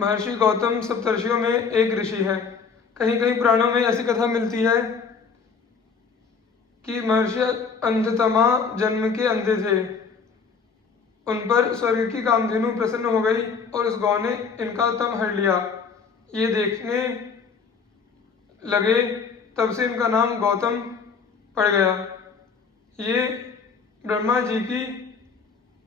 महर्षि गौतम सप्तर्षियों में एक ऋषि है। कहीं कहीं पुराणों में ऐसी कथा मिलती है कि महर्षि अंधतमा जन्म के अंधे थे। उन पर स्वर्ग की कामधेनु प्रसन्न हो गई और उस गौ ने इनका तम हर लिया। ये देखने लगे, तब से इनका नाम गौतम पड़ गया। ये ब्रह्मा जी की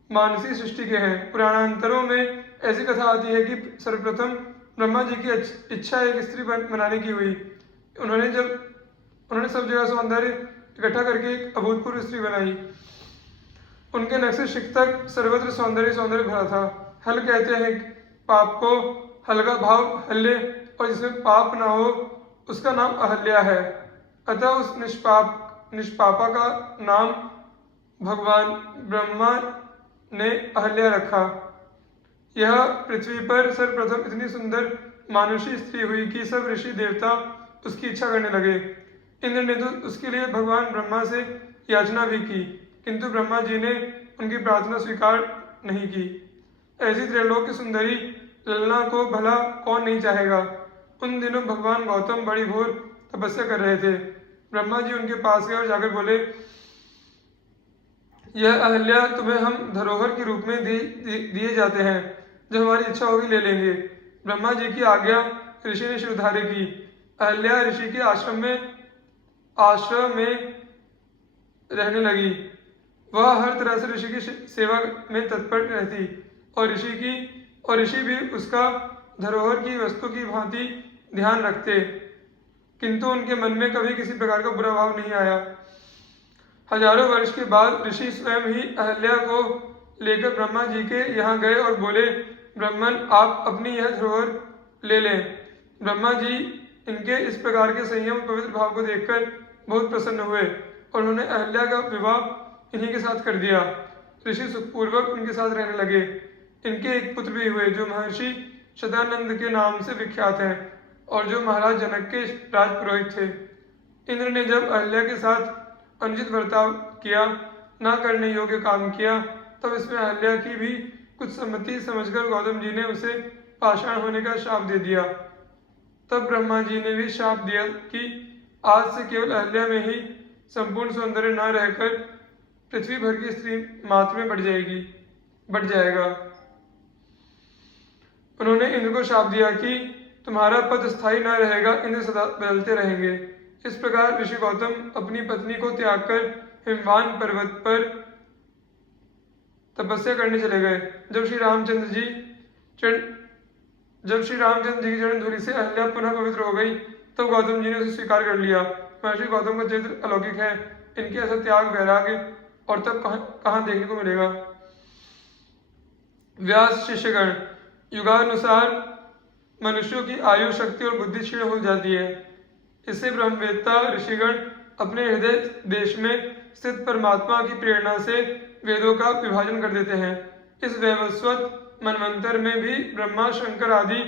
मानसी सृष्टि के हैं। पुराणांतरों में ऐसी कथा आती है कि सर्वप्रथम ब्रह्मा जी की इच्छा एक स्त्री बनाने की हुई। उन्होंने सब जगह सौंदर्य इकट्ठा करके एक अभूतपूर्व स्त्री बनाई। उनके नख से शिख तक सर्वत्र सौंदर्य सौंदर्य भरा था। हल कहते हैं पाप को, हल का भाव हल्य, और जिसमें पाप ना हो उसका नाम अहल्या है। अतः उस निष्पापा का नाम भगवान ब्रह्मा ने अहल्या रखा। यह पृथ्वी पर सर्वप्रथम इतनी सुंदर मानुषी स्त्री हुई कि सब ऋषि देवता उसकी इच्छा करने लगे। इंद्र ने तो उसके लिए भगवान ब्रह्मा से याचना भी की, किंतु ब्रह्मा जी ने उनकी प्रार्थना स्वीकार नहीं की। ऐसी त्रैलोक्य सुंदरी ललना को भला कौन नहीं चाहेगा। उन दिनों भगवान गौतम बड़ी घोर तपस्या कर रहे थे। ब्रह्मा जी उनके पास गए और जाकर बोले, यह अहल्या तुम्हें हम धरोहर के रूप में दिए जाते हैं। जब हमारी इच्छा होगी ले लेंगे। ब्रह्मा जी की आज्ञा ऋषि ने शिरोधार्य की। अहल्या ऋषि के आश्रम में रहने लगी। वह हर तरह से ऋषि की सेवा में तत्पर रहती और ऋषि भी उसका धरोहर की वस्तु की भांति ध्यान रखते, किंतु उनके मन में कभी किसी प्रकार का बुरा भाव नहीं आया। हजारों वर्ष के बाद ऋषि स्वयं ही अहल्या को लेकर ब्रह्मा जी के यहाँ गए और बोले, ब्रह्मन आप अपनी यह धरोहर ले लें। ब्रह्मा जी इनके इस प्रकार के संयम पवित्र भाव को देखकर बहुत प्रसन्न हुए और उन्होंने अहल्या का विवाह इन्हीं के साथ कर दिया। ऋषि सुखपूर्वक उनके साथ रहने लगे। इनके एक पुत्र भी हुए जो महर्षि शतानंद के नाम से विख्यात हैं और जो महाराज जनक के राजपुरोहित थे। इंद्र ने जब अहल्या के साथ अनुचित बर्ताव किया, न करने योग्य काम किया, तब इसमें अहल्या की भी कुछ सम्मति समझकर गौतम जी ने उसे पाषाण होने का शाप दे दिया। तब ब्रह्मा जी ने भी शाप दिया कि आज से केवल अहल्या में ही संपूर्ण सौंदर्य न रहकर पृथ्वी भर की स्त्री मात्र में बढ़ जाएगा। उन्होंने इंद्र को शाप दिया कि तुम्हारा पद स्थायी न रहेगा, इंद्र सदा बदलते रहेंगे। इस प्रकार ऋषि गौतम अपनी पत्नी को त्याग कर हिमवान पर्वत पर तपस्या करने चले गए। जब श्री रामचंद्र जी की चरण धूलि से अहल्या पुनः पवित्र हो गई, तब गौतम जी ने उसे स्वीकार कर लिया। महर्षि गौतम का चरित्र अलौकिक है। इनके ऐसा त्याग, वैराग्य और तब कहाँ देखने को मिलेगा। व्यास शिष्यगण, युगानुसार मनुष्यों की आयु, शक्ति और बुद्धि क्षीण हो जाती है। इससे ब्रह्मवेत्ता ऋषिगण अपने हृदय देश में स्थित परमात्मा की प्रेरणा से वेदों का विभाजन कर देते हैं। इस वैवस्वत मनवंतर में भी ब्रह्मा, शंकर आदि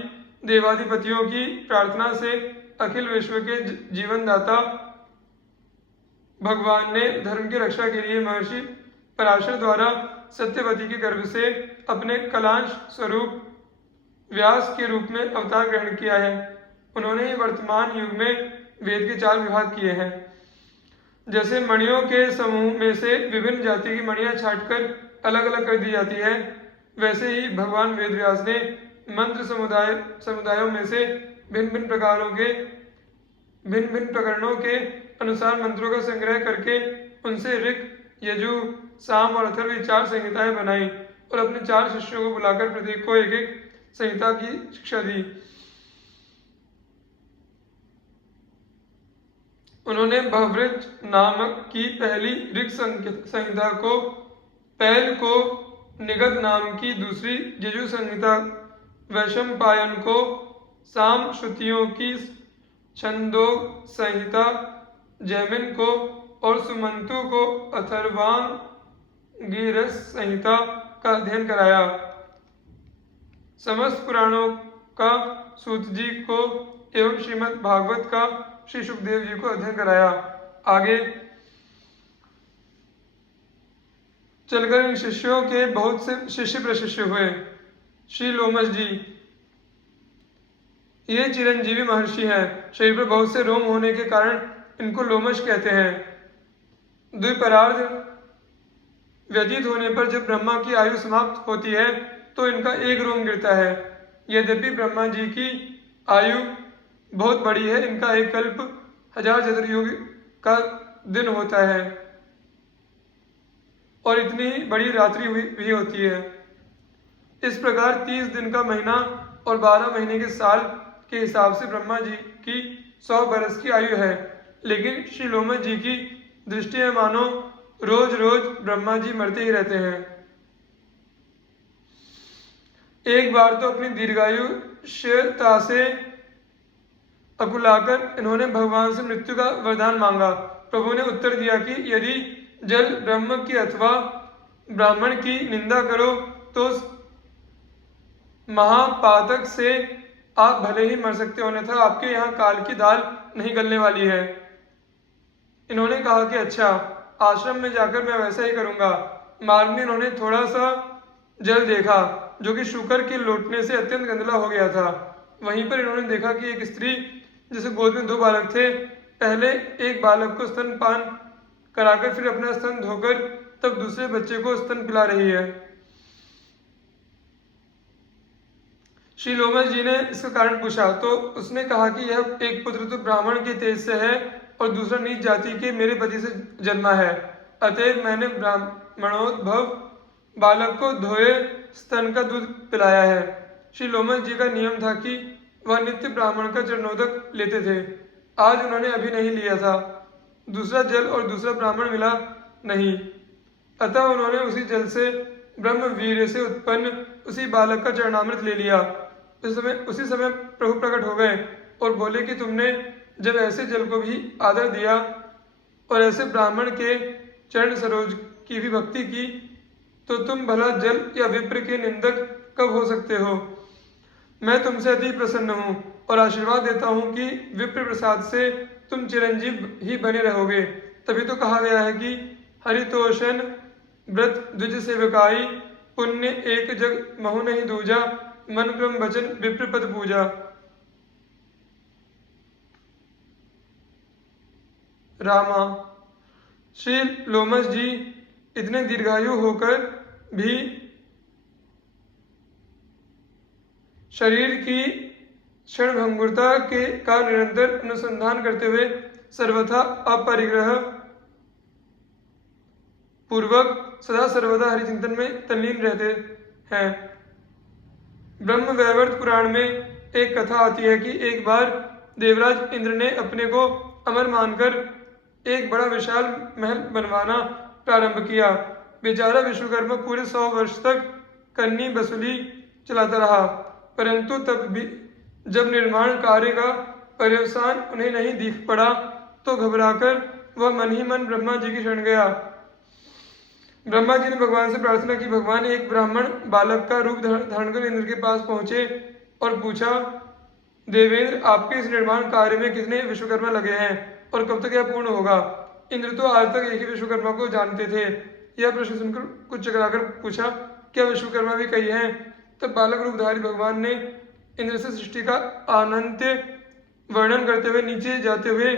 देवाधिपतियों की प्रार्थना से अखिल विश्व के जीवनदाता भगवान ने धर्म की रक्षा के लिए महर्षि पराशर द्वारा सत्यवती के गर्भ से अपने कलांश स्वरूप व्यास के रूप में अवतार ग्रहण किया है। उन्होंने ही वर्तमान युग में वेद के 4 विभाग किए हैं। जैसे मणियों के समूह में से विभिन्न जाति की मणियां छांटकर अलग अलग कर दी जाती है, वैसे ही भगवान वेदव्यास ने मंत्र समुदायों में से भिन्न भिन्न प्रकरणों के अनुसार मंत्रों का संग्रह करके उनसे ऋग, यजु, साम और अथर्व 4 संहिताएं बनाई और अपने 4 शिष्यों को बुलाकर प्रत्येक को एक एक संहिता की शिक्षा दी। उन्होंने भवृज नामक की पहली ऋग संहिता को, पैल को निगद नाम की दूसरी यजु संहिता, वैशंपायन को साम श्रुतियों की छंदोग संहिता, जैमिन को और सुमंतु को अथर्वांगिरस संहिता का अध्ययन कराया। समस्त पुराणों का सूत जी को एवं श्रीमद् भागवत का श्री सुखदेव जी को अध्ययन कराया। आगे चलकर इन शिष्यों के बहुत से शिष्य प्रशिष्य हुए। श्री लोमस जी, ये चिरंजीवी महर्षि हैं। शरीर पर बहुत से रोम होने के कारण इनको लोमश कहते हैं। द्विपरार्ध व्यतीत होने पर जब ब्रह्मा की आयु समाप्त होती है तो इनका एक रोम गिरता है। यद्यपि ब्रह्मा जी की आयु बहुत बड़ी है, इनका एक कल्प 1000 चतुर्युग का दिन होता है और इतनी बड़ी रात्रि भी होती है। इस प्रकार 30 दिन का महीना और 12 महीने के साल के हिसाब से ब्रह्मा जी की 100 बरस की आयु है। लेकिन श्री लोमश जी की दृष्टि में मानो रोज रोज ब्रह्मा जी मरते ही रहते हैं। एक बार तो अपनी दीर्घायुष्यता से अकुलाकर इन्होंने भगवान से मृत्यु का वरदान मांगा। प्रभु ने उत्तर दिया कि यदि जल ब्रह्म की अथवा ब्राह्मण की निंदा करो तो महापातक से आप भले ही मर सकते हो, अन्यथा आपके यहाँ काल की दाल नहीं गलने वाली है। इन्होंने कहा कि अच्छा, आश्रम में जाकर मैं वैसा ही करूंगा। मार्ग में इन्होंने थोड़ा सा जल देखा जो कि शुकर के लौटने से अत्यंत गंदला हो गया था। वहीं पर इन्होंने देखा कि एक स्त्री जिसे गोद में 2 बालक थे, पहले एक बालक को स्तनपान कराकर फिर अपना स्तन धोकर तब दूसरे बच्चे को स्तन पिला रही है। श्री लोमश जी ने इसका कारण पूछा तो उसने कहा कि यह एक पुत्र तो ब्राह्मण के तेज से है और दूसरा नीच जाति के मेरे पति से जन्मा है। अतएव मैंने ब्राह्मणोद्भव बालक को धोए स्तन का दूध पिलाया है। श्री लोमश जी का नियम था कि वह नित्य ब्राह्मण का चरणोदक लेते थे। आज उन्होंने अभी नहीं लिया था। दूसरा जल और दूसरा ब्राह्मण मिला नहीं, अतः उन्होंने उसी जल से ब्रह्म वीर्य से उत्पन्न उसी बालक का चरणामृत ले लिया। उसी समय प्रभु प्रकट हो गए और बोले कि तुमने जब ऐसे जल को भी आदर दिया और ऐसे ब्राह्मण के चरण सरोज की भी भक्ति की तो तुम भला जल या विप्र के निंदक कब हो सकते हो। मैं तुमसे अति प्रसन्न हूँ और आशीर्वाद देता हूँ कि विप्र प्रसाद से तुम चिरंजीव ही बने रहोगे। तभी तो कहा गया है कि हरितोषण व्रत द्विज सेवकाई पुण्य एक जग महु नहीं दूजा मन क्रम वचन विप्र पद पूजा। रामा, श्री लोमश जी इतने दीर्घायु होकर भी शरीर की क्षणभंगुरता का निरंतर अनुसंधान करते हुए सर्वथा अपरिग्रह पूर्वक सदा सर्वदा हरिचिंतन में तल्लीन रहते हैं। ब्रह्म वैवर्त पुराण में एक कथा आती है कि एक बार देवराज इंद्र ने अपने को अमर मानकर एक बड़ा विशाल महल बनवाना प्रारंभ किया। बेचारा विश्वकर्मा पूरे 100 वर्ष तक कन्नी बसूली चलाता रहा, परंतु तब भी जब निर्माण कार्य का पर्यवसान उन्हें नहीं दिख पड़ा तो घबराकर वह मन ही मन ब्रह्मा जी की शरण गया। ब्रह्मा जी ने भगवान से प्रार्थना की। भगवान एक ब्राह्मण बालक का रूप धारण कर इंद्र के पास पहुंचे और पूछा, देवेंद्र, आपके इस निर्माण कार्य में कितने विश्वकर्मा लगे हैं और कब तक यह पूर्ण होगा। इंद्र तो आज तक एक ही विश्वकर्मा को जानते थे। यह प्रश्न सुनकर कुछ चकराकर पूछा, क्या विश्वकर्मा भी कई हैं। तब बालक रूपधारी भगवान ने इंद्र से सृष्टि का अनंत वर्णन करते हुए नीचे जाते हुए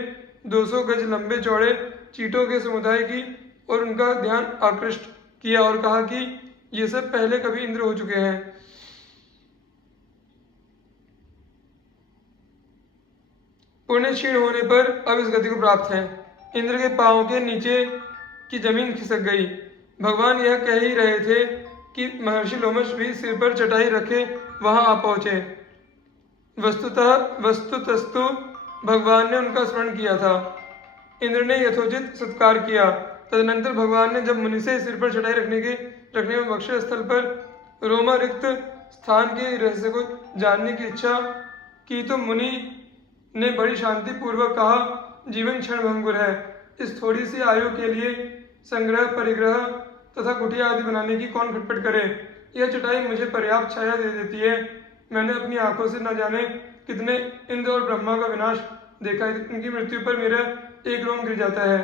200 गज लंबे चौड़े चींटों के समुदाय की और उनका ध्यान आकृष्ट किया और कहा कि ये सब पहले कभी इंद्र हो चुके हैं। पुण्य क्षीण होने पर अब इस गति को प्राप्त है। इंद्र के पांव के नीचे की जमीन खिसक गई। भगवान यह कह ही रहे थे कि महर्षि लोमश भी सिर पर चटाई रखे वहां आ पहुंचे। वस्तुतस्तु भगवान ने उनका स्मरण किया था। इंद्र ने यथोचित सत्कार किया। तदनंतर भगवान ने जब मुनि से सिर पर चटाई रखने में वक्ष स्थल पर रोमा रिक्त स्थान के रहस्य को जानने की इच्छा की तो मुनि ने बड़ी शांति पूर्वक कहा, जीवन क्षणभंगुर है। इस थोड़ी सी आयु के लिए संग्रह, परिग्रह तथा कुटिया आदि बनाने की कौन खटपट करे। यह चटाई मुझे पर्याप्त छाया दे देती है। मैंने अपनी आंखों से न जाने कितने इंद्र और ब्रह्मा का विनाश देखा है। उनकी मृत्यु पर मेरा एक रोम गिर जाता है।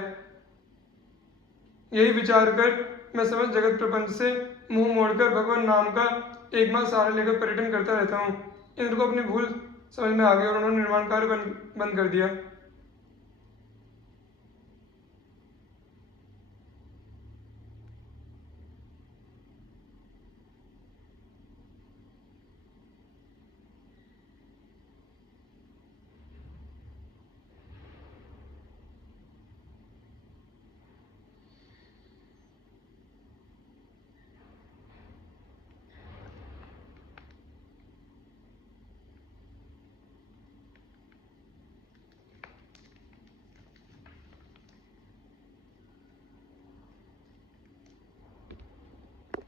यही विचार कर मैं समझ जगत प्रपंच से मुंह मोड़कर भगवान नाम का एकमात्र सहारा लेकर पर्यटन करता रहता हूँ। इंद्र को अपनी भूल समझ में आ गई और उन्होंने निर्माण कार्य बंद कर दिया।